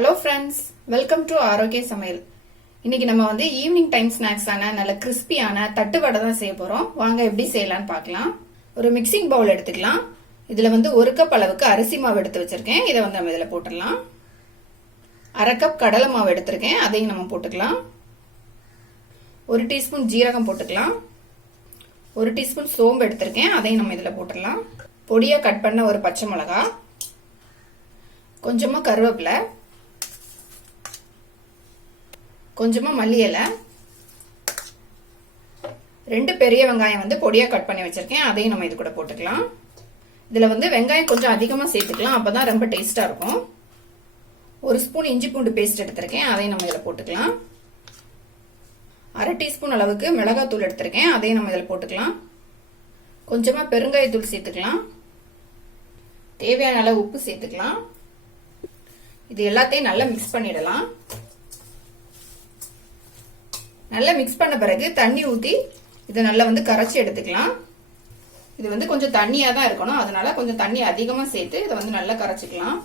Hello friends welcome to ஆரோக்கிய சமையல். இன்னைக்கு நம்ம வந்து ஈவினிங் டைம் ஸ்நாக்ஸான நல்ல கிறிஸ்பியான தட்டு வடை தான் செய்ய போறோம். வாங்க எப்படி செய்யலாம்னு பார்க்கலாம். ஒரு மிக்சிங் பவுல் எடுத்துக்கலாம். இதுல வந்து ஒரு கப் அளவுக்கு அரிசி மாவு எடுத்து வச்சிருக்கேன். இதை வந்து நம்ம இதில் போட்டுடலாம். அரை கப் கடலை மாவு எடுத்திருக்கேன். அதையும் நம்ம போட்டுக்கலாம். ஒரு டீஸ்பூன் ஜீரகம் போட்டுக்கலாம். ஒரு டீஸ்பூன் சோம்பு எடுத்திருக்கேன். அதையும் நம்ம இதில் போட்டுடலாம். பொடியாக கட் பண்ண ஒரு பச்சை மிளகா கொஞ்சமாக கருவேப்பிலை. கொஞ்சமாக மல்லி இலை. ரெண்டு பெரிய வெங்காயம் வந்து பொடியாக கட் பண்ணி வச்சுருக்கேன். அதையும் நம்ம இது கூட போட்டுக்கலாம். இதில் வந்து வெங்காயம் கொஞ்சம் அதிகமாக சேர்த்துக்கலாம். அப்போ தான் ரொம்ப டேஸ்ட்டாக இருக்கும். ஒரு ஸ்பூன் இஞ்சி பூண்டு பேஸ்ட் எடுத்திருக்கேன். அதையும் நம்ம இதில் போட்டுக்கலாம். அரை டீஸ்பூன் அளவுக்கு மிளகாத்தூள் எடுத்திருக்கேன். அதையும் நம்ம இதில் போட்டுக்கலாம். கொஞ்சமாக பெருங்காயத்தூள் சேர்த்துக்கலாம். தேவையான அளவு உப்பு சேர்த்துக்கலாம். இது எல்லாத்தையும் நல்லா மிக்ஸ் பண்ணிடலாம். நல்லா மிக்ஸ் பண்ண பிறகு தண்ணி ஊற்றி இதை நல்லா வந்து கரைச்சி எடுத்துக்கலாம். இது வந்து கொஞ்சம் தண்ணியாக தான் இருக்கணும். அதனால கொஞ்சம் தண்ணி அதிகமாக சேர்த்து இதை வந்து நல்லா கரைச்சிக்கலாம்.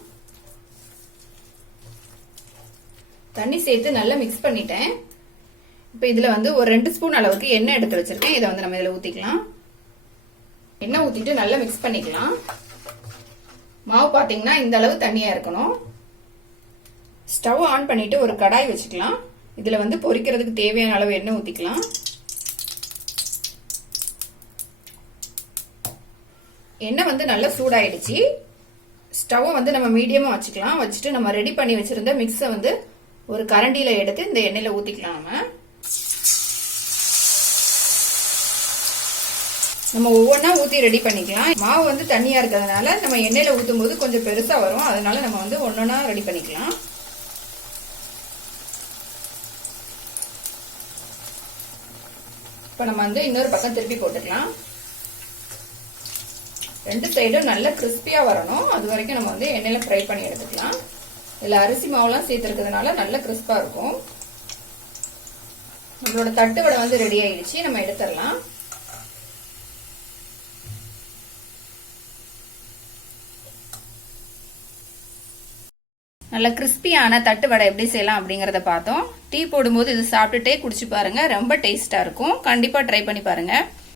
தண்ணி சேர்த்து நல்லா மிக்ஸ் பண்ணிட்டேன். இப்போ இதில் வந்து ஒரு ரெண்டு ஸ்பூன் அளவுக்கு எண்ணெய் எடுத்து வச்சிருக்கேன். இதை வந்து நம்ம இதில் ஊற்றிக்கலாம் எண்ணெய் ஊற்றிட்டு நல்லா மிக்ஸ் பண்ணிக்கலாம். மாவு பார்த்தீங்கன்னா இந்த அளவு தண்ணியாக இருக்கணும். ஸ்டவ் ஆன் பண்ணிட்டு ஒரு கடாய் வச்சுக்கலாம். இதில் வந்து பொரிக்கிறதுக்கு தேவையான அளவு எண்ணெய் ஊற்றிக்கலாம் எண்ணெய் வந்து நல்லா சூடாயிடுச்சு. ஸ்டவ்வை வந்து நம்ம மீடியமாக வச்சுக்கலாம். வச்சுட்டு நம்ம ரெடி பண்ணி வச்சுருந்த மிக்ஸை வந்து ஒரு கரண்டியில் எடுத்து இந்த எண்ணெயில் ஊற்றிக்கலாம் நம்ம. நம்ம ஒவ்வொன்றா ஊற்றி ரெடி பண்ணிக்கலாம். மாவு வந்து தண்ணியாக இருக்கிறதுனால நம்ம எண்ணெயில் ஊற்றும் போது கொஞ்சம் பெருசாக வரும். அதனால நம்ம வந்து ஒன்றொன்னா ரெடி பண்ணிக்கலாம். இப்போ நம்ம வந்து இன்னொரு பக்கம் திருப்பி போட்டுக்கலாம். ரெண்டு சைடும் நல்ல கிறிஸ்பியாக வரணும். அது வரைக்கும் நம்ம வந்து எண்ணெயில் ஃப்ரை பண்ணி எடுத்துக்கலாம். இதில் அரிசி மாவுலாம் சேர்த்துருக்கிறதுனால நல்ல கிறிஸ்பாக இருக்கும். நம்மளோட தட்டு வடை வந்து ரெடி ஆயிடுச்சு. நம்ம எடுத்துடலாம். நல்ல கிறிஸ்பியான தட்டு வடை எப்படி செய்யலாம் அப்படிங்கறத பார்த்தோம். டீ போடும்போது இது சாப்பிட்டுட்டே குடிச்சு பாருங்க. ரொம்ப டேஸ்டா இருக்கும். கண்டிப்பா ட்ரை பண்ணி பாருங்க.